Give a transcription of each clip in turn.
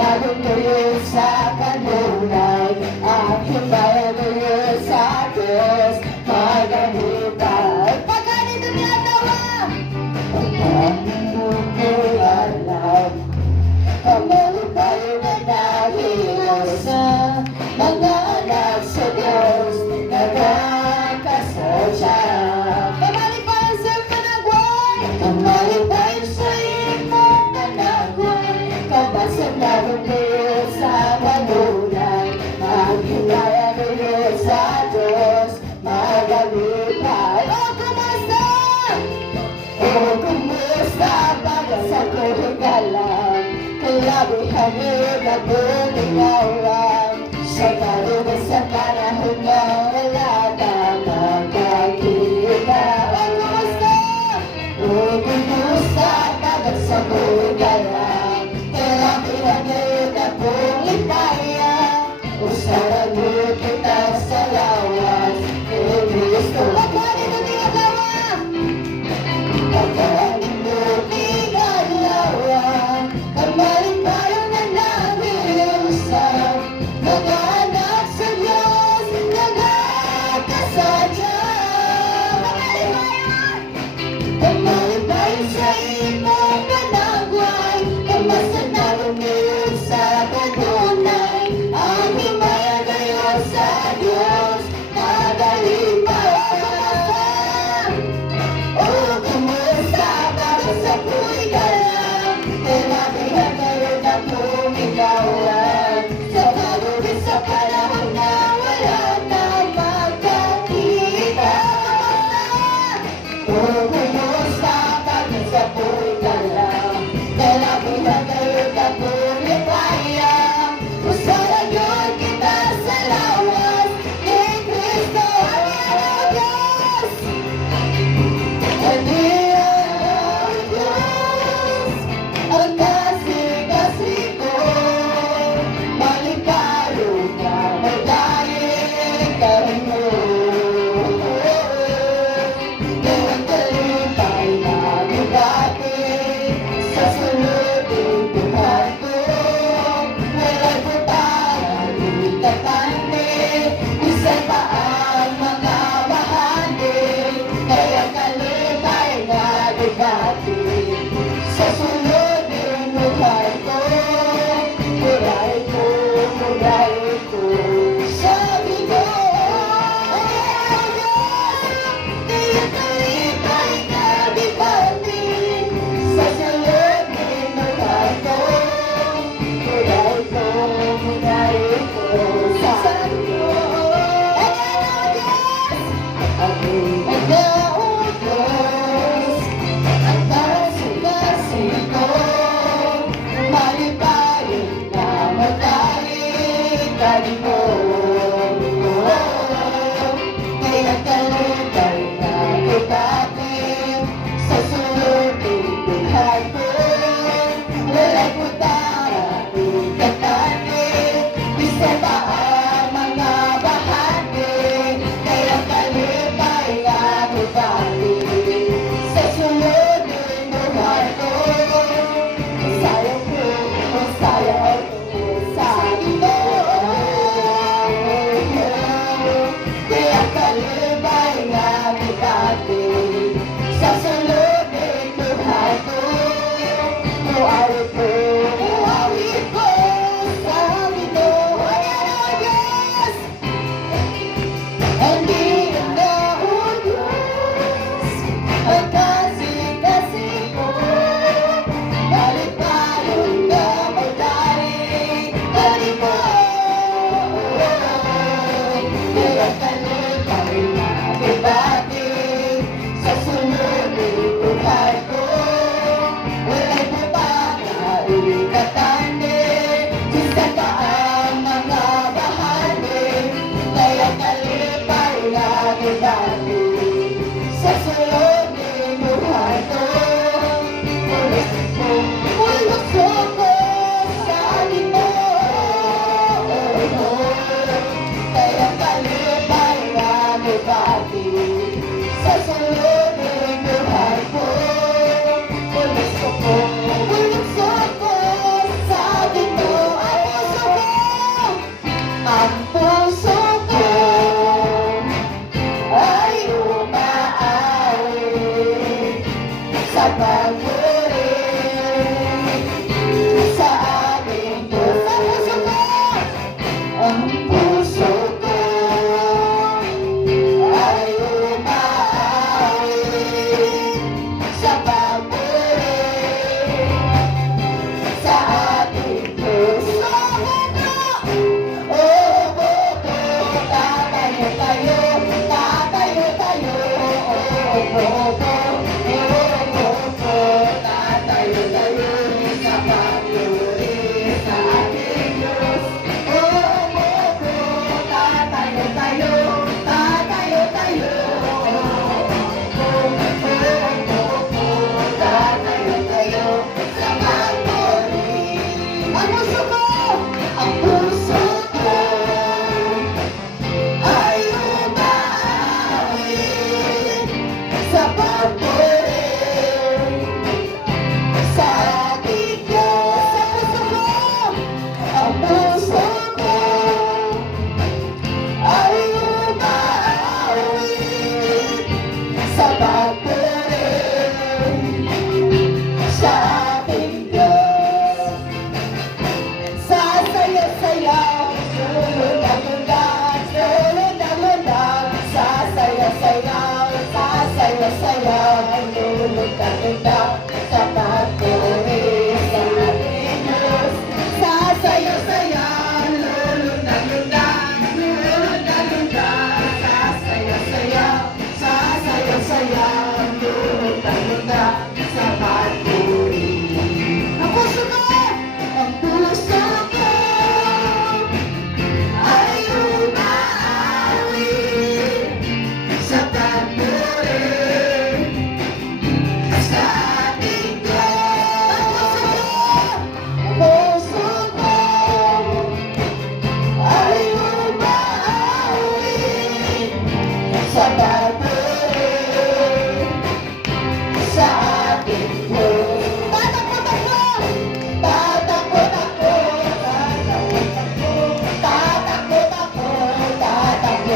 Nagtuloy sa kanunay, ang himbay tuloy sa Diyos, maganitan. Pag ganito tinatawa, ang ko'y alam, kamali tayo na nahilos sa mga anak sa Diyos, nagkakasadya. Kamali pa ang sa panagway, kamali tayo sa iyong panagway, kapasag na tuloy sa kanunay, ang himbay tuloy sa Diyos,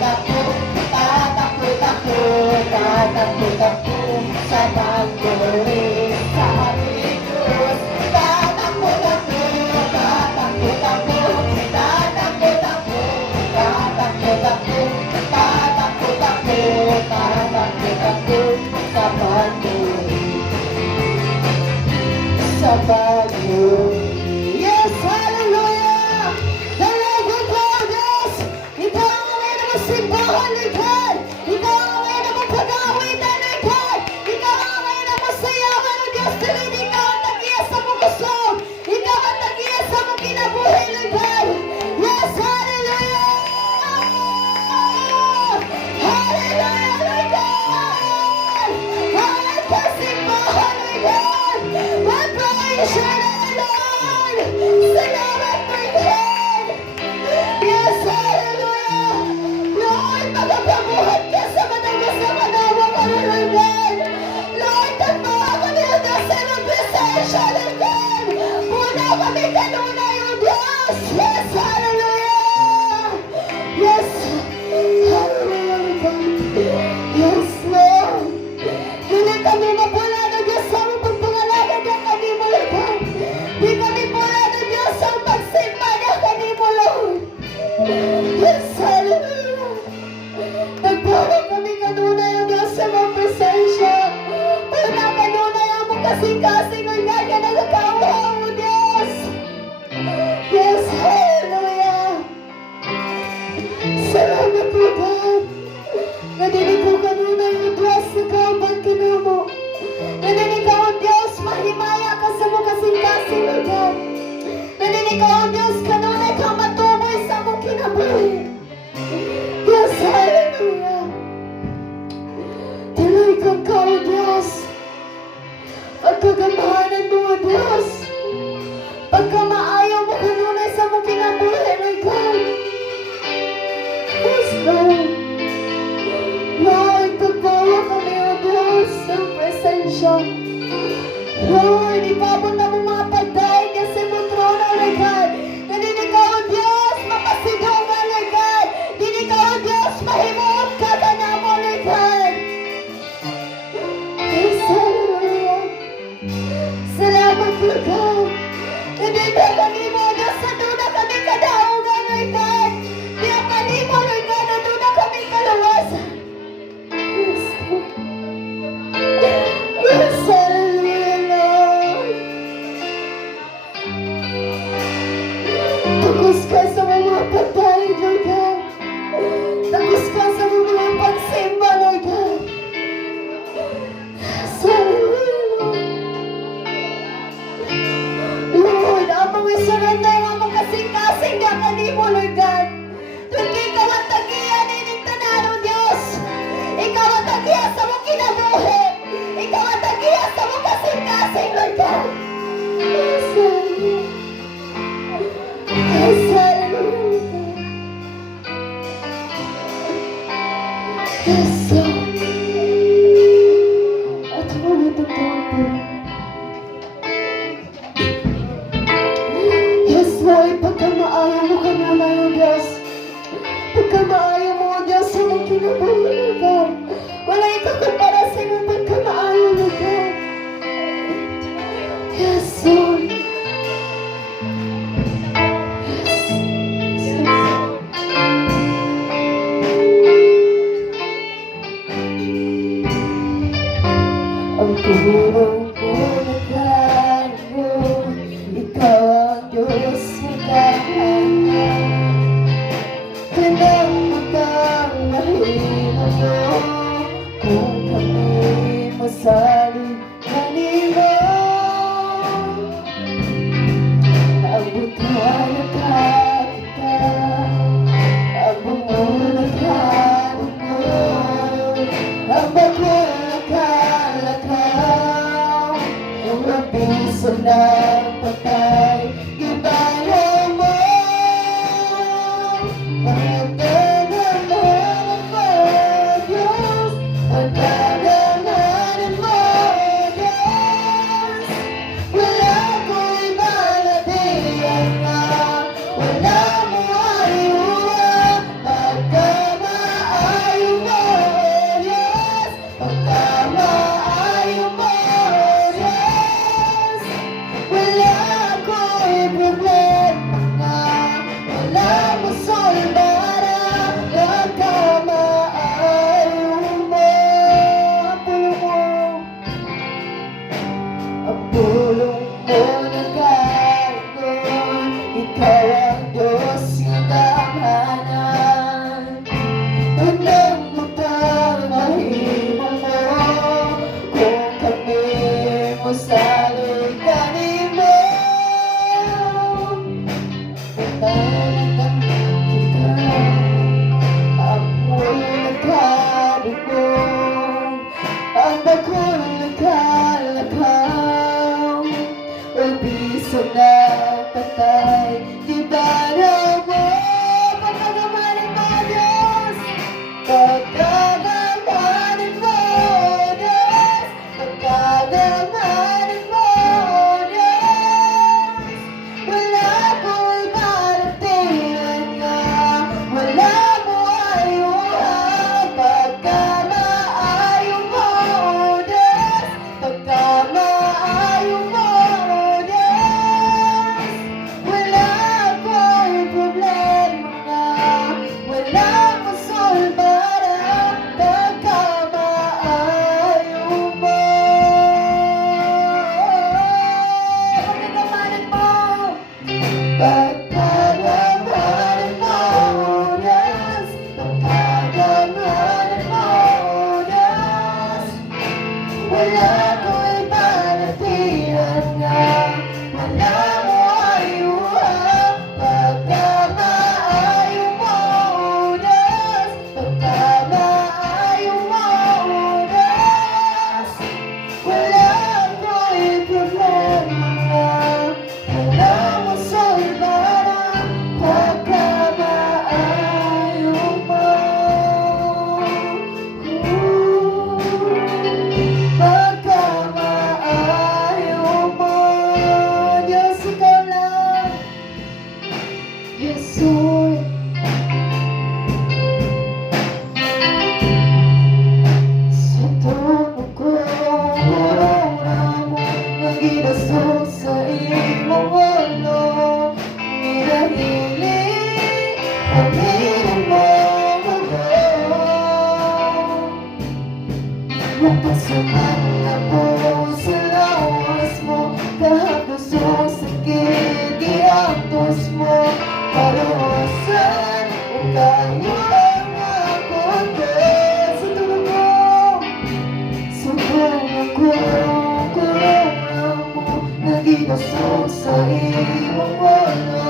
takbo, tatakbo, tatakbo, tatakbo sa pagtuloy sa ating Diyos. Tatakbo, takbo, tatakbo, takbo, tatakbo, takbo, tatakbo, takbo, tatakbo, takbo, tatakbo, takbo sa pagtuloy sa pagtuloy. Yes, hallelujah! Dalago ko, Diyos! Ikaw ang amay na masimbahan, Lord! Ikaw ang amay na magpagawitan, Lord! Ikaw ang amay na masayawan, O Diyos! Dahil ikaw ang tagiya sa mong gusto! Ikaw ang tagiya sa mong kinabuhi, Lord! Yes, hallelujah! Hallelujah, Lord God! Ang kasimbahan, Lord God! We praise you, Lord! Salamat, Lord God! Yes, hallelujah! Lord, magapabuhat ka sa managas na manawa ka, Lord God! Lord, tagmawa kami, O Diyos, sa iyong presensya, Lord God! Muna kami kanunay, O Diyos! Yes, hallelujah! Yes, hallelujah, Lord God! Yes, Lord! Dili kami mapula, O Diyos, sa aming pagpangalaga na kanimo, Lord God! Di kami pula, O Diyos, sa pagsimba na kanimo, Lord! Yes, hallelujah! Nagbawa kami kanunay, O Diyos, sa mga presensya. Una kanunay ang mong kasing-kasing, Lord God, ka nagkakauhaw, O Diyos. Yes, hallelujah! Salamat, Lord God. Nadinig ko kanunay, O Diyos, sa kauban kinamo. Nadinig ka, O Diyos, mahimaya ka sa mong kasing-kasing, Lord God. Nadinig ka, O Diyos, kanunay ka matuboy sa mong kinabuhi. Yes, hallelujah! Tinuikan ka, O Diyos! Pagkagamahanan mo, O Diyos! Pagkamaayaw mo kanunay sa mong kinabuhi, Lord God! Yes, Lord! Lord, pagbawa kami, O Diyos, sa presensya. Lord, ipabot na mo mga pagdaig niya sa mong trono, Lord God! Naninig ka, O Diyos, mapasigaw ka, Lord God! Naninig ka, O Diyos, mahimuot ka ka na mo, Lord God! Yes, hallelujah! Salamat, Lord God! Naninig ka kami mo, O Diyos, na doon na kami kadaugan, Lord God! Diya kami mo, Lord God, na doon na kami kaluwasan! Yes, Lord! Yes, hallelujah, Lord! Tugos ka sa mga pagdaig, Lord God! Tugos ka sa mga pagsimba, Lord God! Yes, hallelujah, Lord! Lord, ang mga surrender, ang mga kasing-kasing na kanimo, Lord God! Lord, ikaw ang tagiya nining tanan, O Diyos! Ikaw ang tagiya sa mong kinabuhi! Ikaw ang tagiya sa mong kasing-kasing, Lord God! Yes, hallelujah! Yes, hallelujah! Yes, Lord! At mga totoo po. Yes, Lord, pagkamaayaw mo ka na, O Diyos. Pagkamaayaw mo, O Diyos, sa mong kinabuhi, Lord God. Wala ikakumpara sa iyong pagkamaayaw, Lord God. Yes, Lord. Yes, yes. Ang tulong mo naglago, ikaw ang Diyos magkahanga. Kanang magkamahal Unang magpapahimo mo kung kami mo sa liganin mo. Matalagang kita ang unang kadugong, ang bagong nakalakaw, ubiso na patay, di ba na mo? Pagkagamanin mo, Diyos, pagkagamanin mo, Diyos, pagkagamanin mo, Diyos. Wala ko'y marating nga, wala mo ayuhan, pagkamaayo mo, Diyos, pagkamaayo mo, Diyos. Wala ko'y problema nga, wala mo solbara, pagkamaayo mo. Pagkagamanin mo, pagkagamanin mo, Diyos, pagkagamanin mo, Diyos. Wala ko'y malatihan nga, wala mo ayuhan, pagkamaayo mo, Diyos, pagkamaayo mo, Diyos. Wala ko'y problema nga, wala mo solbara, pagkamaayo mo. Pagkamaayo mo, Diyos, ikaw lang, Jesus. Sa tulog ko, kuruna mo, nagidasok sa imong walo, nirahiling, aminin mo ako. Napasaman na po sa lawas mo, kahapos o sakit, iapos mo, paruwasan, o kayo ang akong sa tulog ko. Sobrang ako, kuruna mo, nagidasok sa imong walo,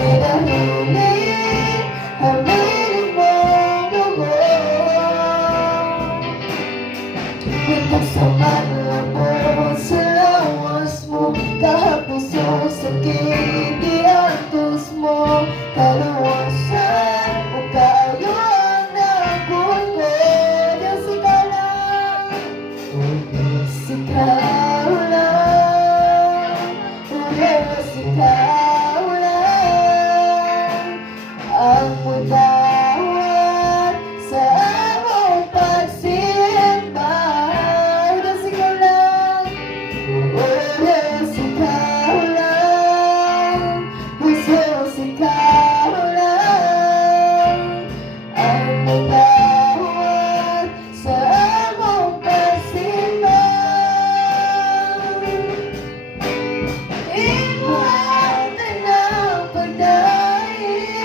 nirahiling, aminin mo ako. Nagpasaman lang po sa lawas mo, kahapos o sakit, iantos mo, kaluwasan, o kayo ang nakon ko. Diyos, ikaw lang, Diyos, ikaw lang, Diyos, ikaw lang, ang mudawat sa among pagsimba. Diyos, ikaw lang, Diyos, ikaw lang, Diyos, ikaw lang, ang mudawat sa among pagsimba. Imuhatan ng pagdaing,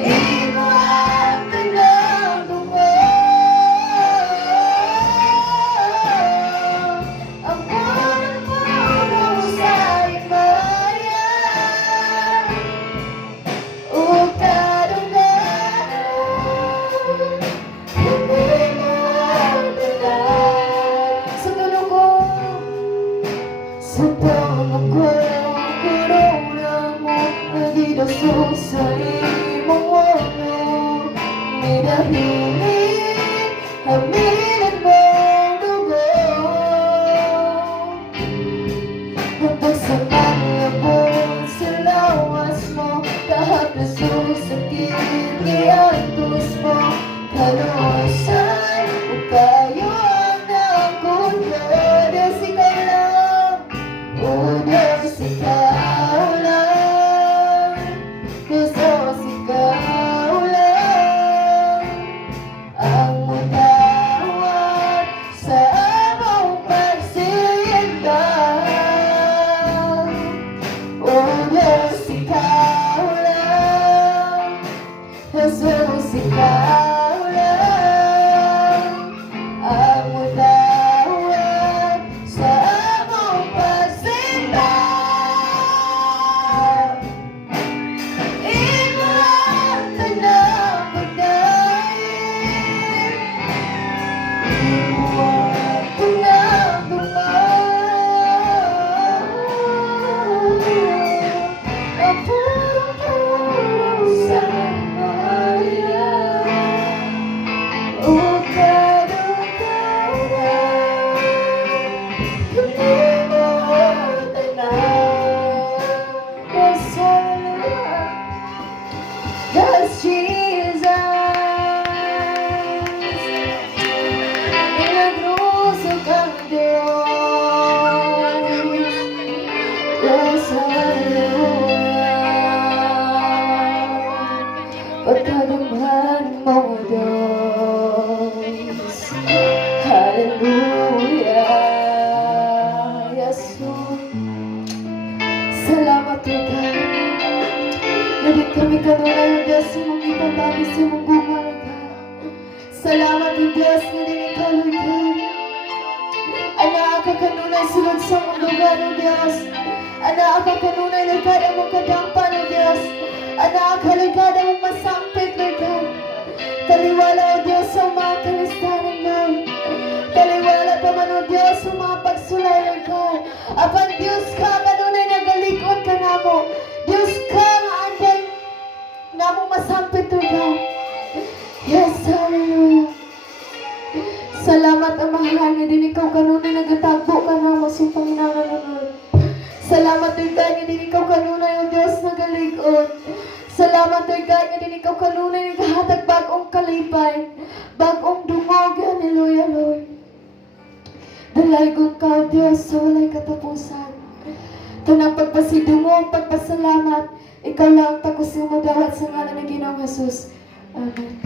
imuhatan ng buwan, ang punong-puno sa imayan, o kadungganan, hindi mo aldanan. Sa tulog ko, sa tulog ko, kuruna mo, nagidasok sa imong walo, nirahiling, aminin mong dugo. Napagsaman na po sa lawas mo, kahapos o sakit, iantos mo, kaluwasan, o kayo ang nakon ko. Diyos, ikaw lang, o Diyos, ikaw lang, Diyos, ikaw lang, ang mudawat sa among pagsimba. O Diyos, ikaw lang, Jesus, ikaw lang ang munawat sa among pagsinta. Imo ang tanang pagdaig, imo ang tanang dumaan, ang puro-puro sa bayan. O kadugay-ay, imo ang tanang kasalanan. Yes, Jesus, inaglusog ang Diyos. Yes, hallelujah. Pagkadamhan mo, Diyos. Hallelujah. Yes, Lord. Salamat, Lord God. Naging kami kanunay, O Diyos, sa mong ipabagi sa mong gumawa, God. Salamat, O Diyos, nga din ikaw, Lord God. Anak ka kanunay, sulod sa mundo, God, O Diyos. Anak ka kanunay, Lord God, ang mong kadampan, O Diyos. Anak ka, Lord God, ang mong masampit, Lord God. Taliwala, O Diyos, sa mga kalistanan, God. Taliwala pa man, O Diyos, sa mga pagsulay, Lord God. Apan Diyos ka, kanunay nagalikod ka na mo. Diyos ka, nga anday na mong masampit, Lord God. Yes, hallelujah. Salamat, Amahan, nga din ikaw kanunay nagatagbo ka na mo sa Panginoon, Lord. Salamat, Lord God, nga din ikaw kanunay, O Diyos, nagalikod. Salamat, Lord God, nga din ikaw kanunay naghahatag bagong kalipay, bagong dungog, hallelujah, Lord. Dalaygon ka, O Diyos, sa walay katapusan. Kanang pagpasidungog, pagpasalamat, ikaw lang takusin mo dawat sa ngalan ng Ginoong Jesus. Amen.